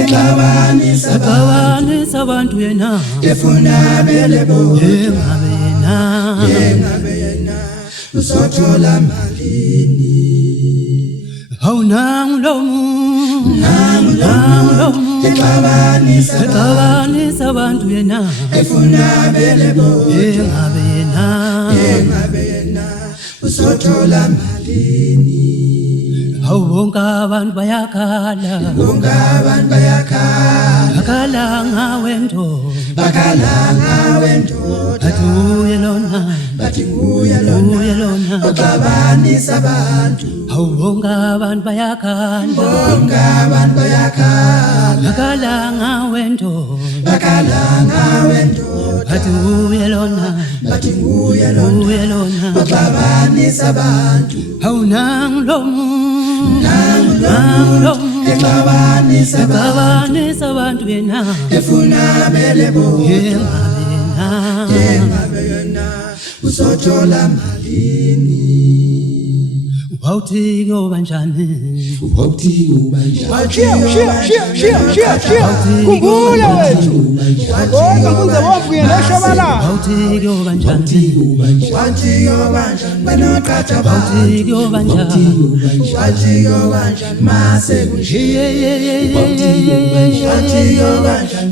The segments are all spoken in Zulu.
Ixabanisa abantu yena efuna belebo yengabe yena uzothola malini awunangulomu ixabanisa abantu yena efuna belebo yengabe yena uzothola malini hawu bonke abantu bayakhala bakhala ngawe ndoda bathi nguye lona oxabanisa abantu hawu bonke abantu bayakhala bakhala ngawe ndoda bathi nguye lona oxabanisa abantu hawu nangulomu ixabanisa abantu yena efuna belebo yengabe yena uzothola malini wawuthi kubanjani kumbula wethu konke kunze wovukela eshabalala wawuthi kubanjani benoqatha mase kunjiye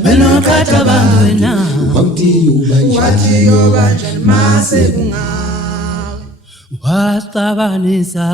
benoqatha abantu wena wathi yobanjani mase kungawe wasixabanisa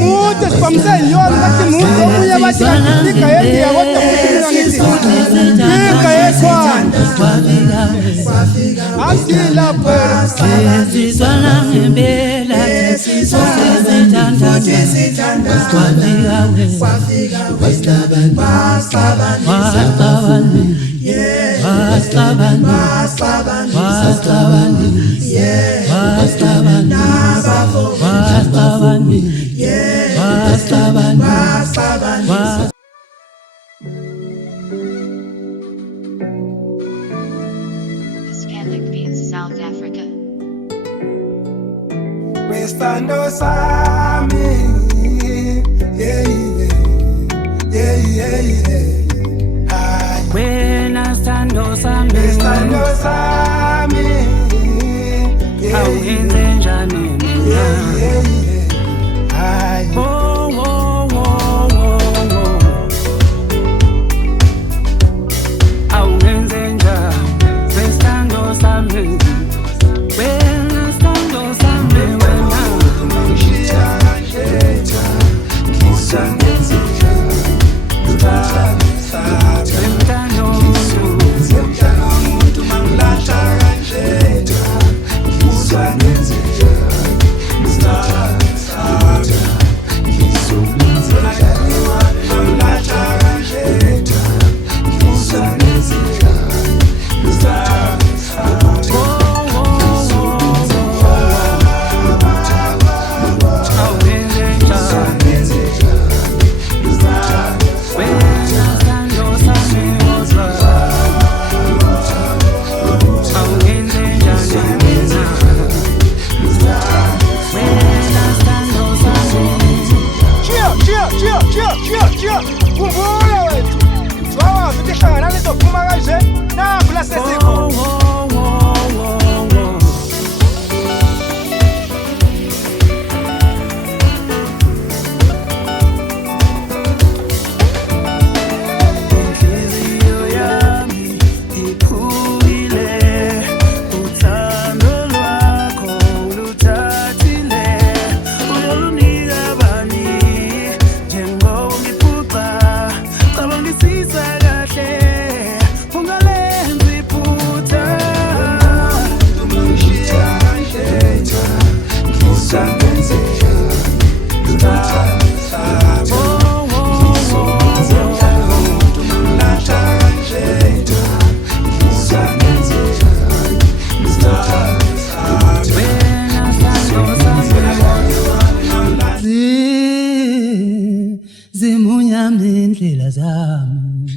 Muda sipamisa yona bathi muda omunye bathi ika yendiya kodwa ika yekhona asila phela sizwana ngempela sithanda Scandic Beats, South Africa. Westando sami Ay wena sithando sami Westando sami awuyenze njani mina Ay awuyenze njani sithando sami wena sithando sami wena kumbula wethu twawazi ukuthi hlangana lizophuma kanje nakho lasesikho Sisa kahle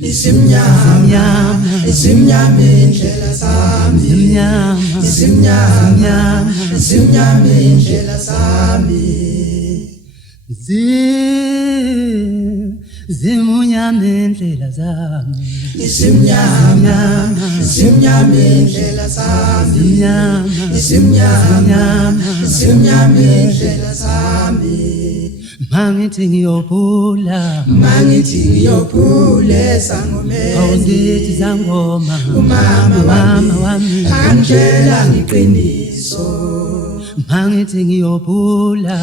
isimnyama isimnyama indlela sami isimnyama isimnyama indlela sami zimunyama indlela zami isimnyama isimnyama indlela sami isimnyama isimnyama indlela sami mangithi ngiyophula sangomeni awuzithi zangoma umama wami angitshela ngiqiniso mangithi ngiyophula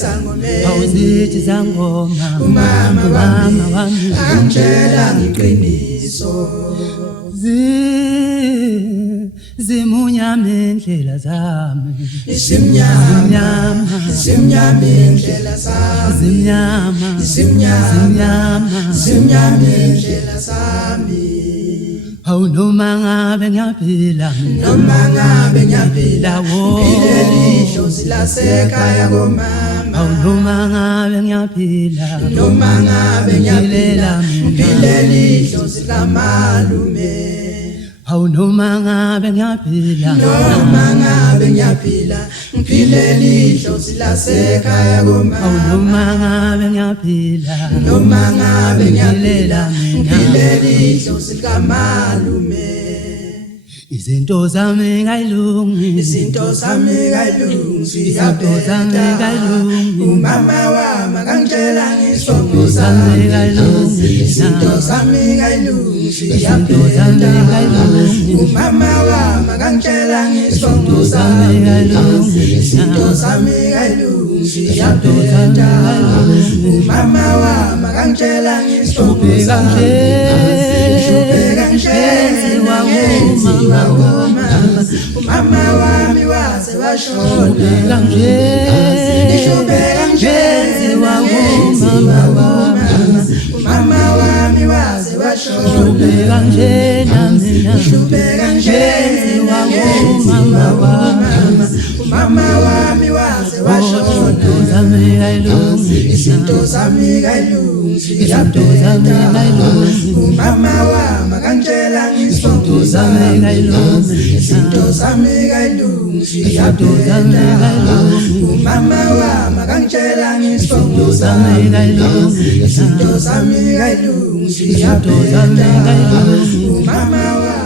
sangomeni awuzithi zangoma umama wami angitshela ngiqiniso zimunyama indlela zami isimnyama indlela sami isimnyama indlela sami noma ngabe ngiyaphila phileli dlozi lasekhaya komama noma ngabe ngiyaphila phileli dlozi lamalume noma ngabe ngiyaphila phileli dlozi lasekhaya komama noma ngabe ngiyaphila phileli dlozi lamalume izinto zami kayilungi umama wami akangitshela ngisongo zami kayilungi izinto zami kayilungi umama wami akangitshela ngisongo zami kayilungi izinto zami kayilungi umama wami akangitshela ngisongo zami umama wami waze washona umama wami waze washona umama wami waze washona izinto zami kayilungi umama wami akangitshela ngisongo zami izinto zami kayilungi umama wami akangitshela ngisongo zami izinto zami kayilungi umama wami